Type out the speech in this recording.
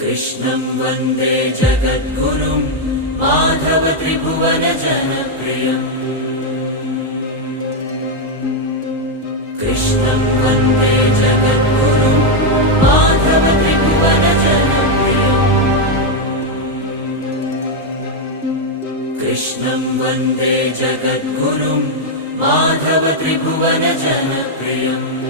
कृष्णं वन्दे जगद्गुरुं माधव त्रिभुवन जनप्रियम्। कृष्णं वन्दे जगद्गुरुं माधव त्रिभुवन जनप्रियम्। कृष्णं वन्दे जगद्गुरुं माधव त्रिभुवन जनप्रियम्।